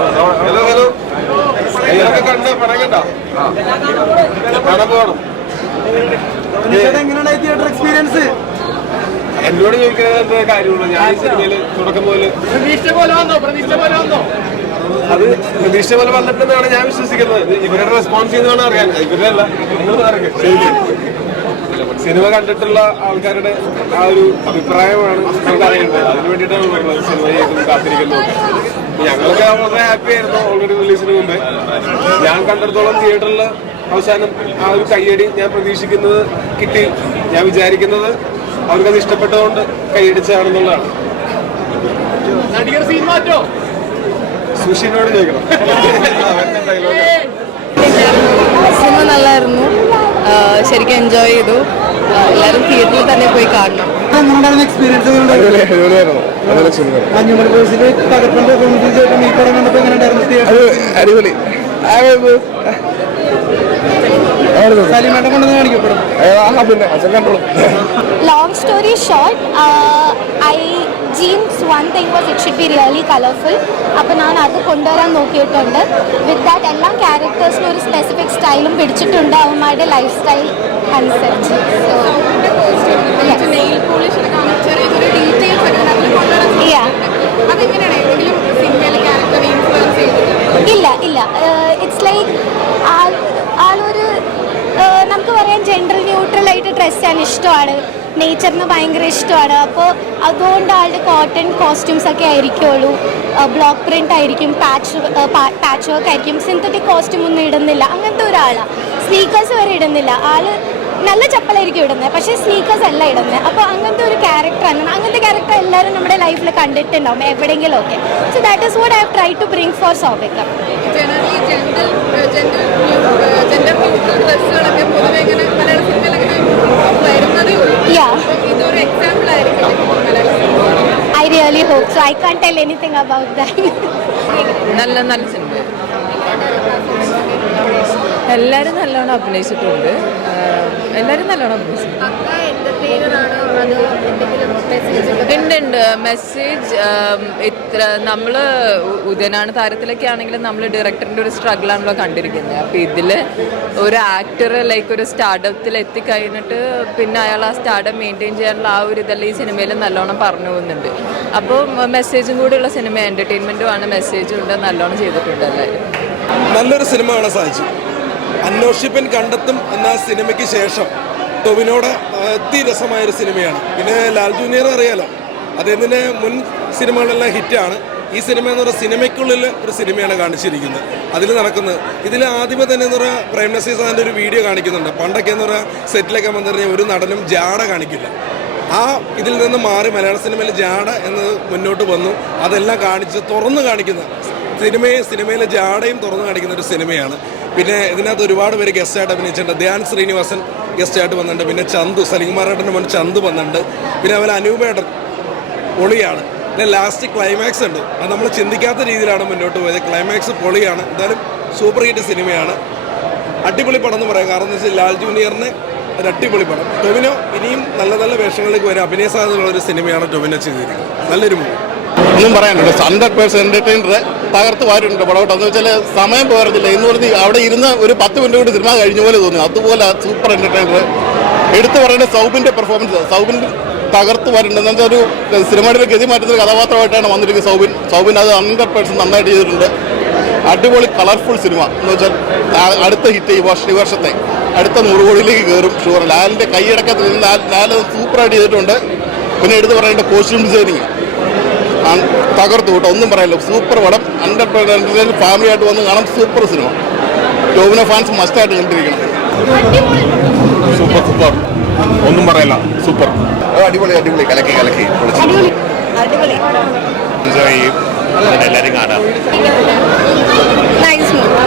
Hello hello ഇതൊക്കെ കണ്ട് പറയണ്ട കാണാൻ പോകണം. എങ്ങനെയാണ് തിയേറ്റർ എക്സ്പീരിയൻസ്? എന്നോട് ചോദിക്കുന്നത് എന്താ കാര്യമുള്ളൂ? ഞാൻ ഈ സിനിമയില് തുടക്കം പോലെ അത് പ്രതീക്ഷ പോലെ വന്നിട്ടെന്നാണ് ഞാൻ വിശ്വസിക്കുന്നത്. ഇവരുടെ റെസ്പോൺസ് ചെയ്യുന്നതാണ് അറിയാൻ. ഇവരുടെ അല്ല, സിനിമ കണ്ടിട്ടുള്ള ആൾക്കാരുടെ ആ ഒരു അഭിപ്രായമാണ് നമുക്ക് അറിയേണ്ടത്. അതിന് വേണ്ടിയിട്ടാണ് പറയുന്നത് സിനിമ ചെയ്യുന്നത് കാത്തിരിക്കുന്നത്. ഞങ്ങളൊക്കെ വളരെ ഹാപ്പി ആയിരുന്നു ഓൾറെഡി റിലീസിന് മുമ്പേ. ഞാൻ കണ്ടിടത്തോളം തിയേറ്ററിൽ അവസാനം ആ ഒരു കയ്യടി ഞാൻ പ്രതീക്ഷിക്കുന്നത് കിട്ടി. ഞാൻ വിചാരിക്കുന്നത് അവർക്കത് ഇഷ്ടപ്പെട്ടതുകൊണ്ട് കൈയടിച്ചാണെന്നുള്ളതാണ്. സുഷിനോട് ചോദിക്കണം. സിനിമ നല്ലായിരുന്നു, ശരിക്കും എൻജോയ് ചെയ്തു. എല്ലാവരും തിയേറ്ററിൽ തന്നെ പോയി കാണണം. എക്സ്പീരിയൻസ് അടിപൊളി. Long story short, Jean's one thing was it should be really colorful. അപ്പോൾ ഞാൻ അത് കൊണ്ടുവരാൻ നോക്കിയിട്ടുണ്ട്. വിത്ത് ദാറ്റ് എല്ലാ ക്യാരക്ടേഴ്സിനും ഒരു സ്പെസിഫിക് സ്റ്റൈലും പിടിച്ചിട്ടുണ്ട് അവന്മാരുടെ ലൈഫ് സ്റ്റൈൽ അനുസരിച്ച്. ഇല്ല ഇല്ല, ഇറ്റ്സ് ലൈക്ക് ആളൊരു നമുക്ക് പറയാൻ ജെൻഡർ ന്യൂട്രലായിട്ട് ഡ്രസ് ചെയ്യാൻ ഇഷ്ടമാണ്, നേച്ചറിന് ഭയങ്കര ഇഷ്ടമാണ്. അപ്പോൾ അതുകൊണ്ട് ആളുടെ കോട്ടൺ കോസ്റ്റ്യൂംസ് ഒക്കെ ആയിരിക്കുള്ളൂ, ബ്ലോക്ക് പ്രിൻ്റ് ആയിരിക്കും, പാച്ച് വർക്ക് ആയിരിക്കും, സിന്തറ്റിക് കോസ്റ്റ്യൂം ഒന്നും ഇടുന്നില്ല. അങ്ങനത്തെ ഒരാളാണ്. സ്നീക്കേഴ്സ് വരെ ഇടുന്നില്ല. ആള് നല്ല ചപ്പലായിരിക്കും ഇടുന്നത്, പക്ഷേ സ്നീക്കേഴ്സ് അല്ല ഇടുന്നത്. അപ്പോൾ അങ്ങനത്തെ ഒരു ക്യാരക്ടറാണ്. അങ്ങനത്തെ ക്യാരക്ടർ എല്ലാവരും നമ്മുടെ ലൈഫിൽ കണ്ടിട്ടുണ്ടാവും എവിടെയെങ്കിലും ഒക്കെ. So that is what I have try to bring for Soubika. I really hope so. I can't tell anything about that. നല്ല സിനിമ, എല്ലാവരും നല്ലോണം അഭിനയിച്ചിട്ടുണ്ട്. ഉണ്ട് മെസ്സേജ്. ഇത്ര നമ്മൾ ഉദയനാണ് താരത്തിലൊക്കെ ആണെങ്കിലും നമ്മൾ ഡയറക്ടറിൻ്റെ ഒരു സ്ട്രഗിളാണല്ലോ കണ്ടിരിക്കുന്നത്. അപ്പോൾ ഇതിൽ ഒരു ആക്ടർ ലൈക്ക് ഒരു സ്റ്റാർഡപ്പിൽ എത്തിക്കഴിഞ്ഞിട്ട് പിന്നെ അയാൾ ആ സ്റ്റാർഡപ്പ് മെയിൻറ്റെയിൻ ചെയ്യാനുള്ള ആ ഒരു ഇതെല്ലാം ഈ സിനിമയിൽ നല്ലോണം പറഞ്ഞു പോകുന്നുണ്ട്. അപ്പോൾ മെസ്സേജും കൂടെയുള്ള സിനിമ, എൻ്റർടൈൻമെൻറ്റുമാണ്, മെസ്സേജും ഉണ്ട്, നല്ലോണം ചെയ്തിട്ടുണ്ട് എല്ലാവരും. നല്ലൊരു സിനിമ കാണാൻ സാധിച്ചു. അന്വേഷിപ്പൻ കണ്ടെത്തും എന്ന സിനിമയ്ക്ക് ശേഷം ടൊവിനോടെ അതിരസമായൊരു സിനിമയാണ്. പിന്നെ ലാൽ ജൂനിയർ അറിയാലോ, അദ്ദേഹത്തിൻ്റെ മുൻ സിനിമകളെല്ലാം ഹിറ്റാണ്. ഈ സിനിമ എന്ന് പറയുന്ന സിനിമയ്ക്കുള്ളിൽ ഒരു സിനിമയാണ് കാണിച്ചിരിക്കുന്നത്. അതിൽ നടക്കുന്നത് ഇതിൽ ആദ്യമേ തന്നെ എന്ന് പറയുക പ്രേം നസീർ സാറിൻ്റെ ഒരു വീഡിയോ കാണിക്കുന്നുണ്ട്. പണ്ടൊക്കെ എന്ന് പറയുക സെറ്റിലൊക്കെ വന്നിരുന്ന ഒരു നടനും ജാട കാണിക്കില്ല. ആ ഇതിൽ നിന്ന് മാറി മലയാള സിനിമയിൽ ജാട എന്നത് മുന്നോട്ട് വന്നു. അതെല്ലാം കാണിച്ച് തുറന്നു കാണിക്കുന്ന സിനിമയിലെ ജാടയും തുറന്നു കാണിക്കുന്ന ഒരു സിനിമയാണ്. പിന്നെ ഇതിനകത്ത് ഒരുപാട് പേര് ഗസ്റ്റായിട്ട് അഭിനയിച്ചിട്ടുണ്ട്. ധ്യാൻ ശ്രീനിവാസൻ ഗസ്റ്റായിട്ട് വന്നിട്ടുണ്ട്. പിന്നെ ചന്തു, സലിംകുമാറേട്ടൻ്റെ മോൻ ചന്തു വന്നിട്ടുണ്ട്. പിന്നെ അതുപോലെ അനൂപേട്ടൻ പൊളിയാണ്. പിന്നെ ലാസ്റ്റ് ക്ലൈമാക്സ് ഉണ്ട്. അത് നമ്മൾ ചിന്തിക്കാത്ത രീതിയിലാണ് മുന്നോട്ട് പോയത്. ക്ലൈമാക്സ് പൊളിയാണ്. എന്തായാലും സൂപ്പർ ഹിറ്റ് സിനിമയാണ്. അടിപൊളി പടം എന്ന് പറയാം. കാരണം എന്ന് വെച്ചാൽ ലാൽ ജൂനിയറിന് ഒരു അടിപൊളി പടം. ടൊവിനോ ഇനിയും നല്ല നല്ല വേഷങ്ങളിലേക്ക് വരും. അഭിനയ സാധ്യതയുള്ളൊരു സിനിമയാണ് ടൊവിനോ ചെയ്തിരിക്കുന്നത്. നല്ലൊരു മൂവി. ഒന്നും പറയാനുണ്ട്. 100% എൻ്റർടൈനർ തകർത്ത് വാരുണ്ട് പടവട്ടം. എന്ന് വെച്ചാൽ സമയം പോരത്തില്ല എന്ന് പറഞ്ഞ് അവിടെ ഇരുന്ന് ഒരു 10 മിനിറ്റ് കൊണ്ട് സിനിമ കഴിഞ്ഞ പോലെ തോന്നി. അതുപോലെ സൂപ്പർ എൻ്റർടൈനർ. എടുത്തു പറയേണ്ട സൗബിൻ്റെ പെർഫോമൻസ്. സൗബിൻ തകർത്ത് വരുന്നുണ്ട്. എന്ന് വെച്ചാൽ ഒരു സിനിമയുടെ ഗതി മാറ്റുന്ന കഥാപാത്രമായിട്ടാണ് വന്നിരിക്കുന്നത് സൗബിൻ അത് 100% നന്നായിട്ട് ചെയ്തിട്ടുണ്ട്. അടിപൊളി കളർഫുൾ സിനിമ. എന്ന് വെച്ചാൽ അടുത്ത ഹിറ്റ് ഈ വർഷത്തെ അടുത്ത 100 കോടിയിലേക്ക് കയറും ഷുവർ. ലാലിൻ്റെ കൈയടക്കത്തിൽ ലാൽ സൂപ്പറായിട്ട് ചെയ്തിട്ടുണ്ട്. പിന്നെ എടുത്ത് പറയേണ്ട കോസ്റ്റ്യൂം ഡിസൈനിങ് തകർത്തു കൂട്ടോ. ഒന്നും പറയല്ലോ. സൂപ്പർ പടം. 100% ഫാമിലി ആയിട്ട് വന്ന് കാണാം. Super cinema. ടോവിനോ ഫാൻസ് മസ്റ്റായിട്ട് കണ്ടിരിക്കണം. സൂപ്പർ ഒന്നും പറയല്ല. സൂപ്പർ അടിപൊളി കലക്കി അടിപൊളി എൻജോയ് ചെയ്യും. എല്ലാവരും കാണാം. Nice movie.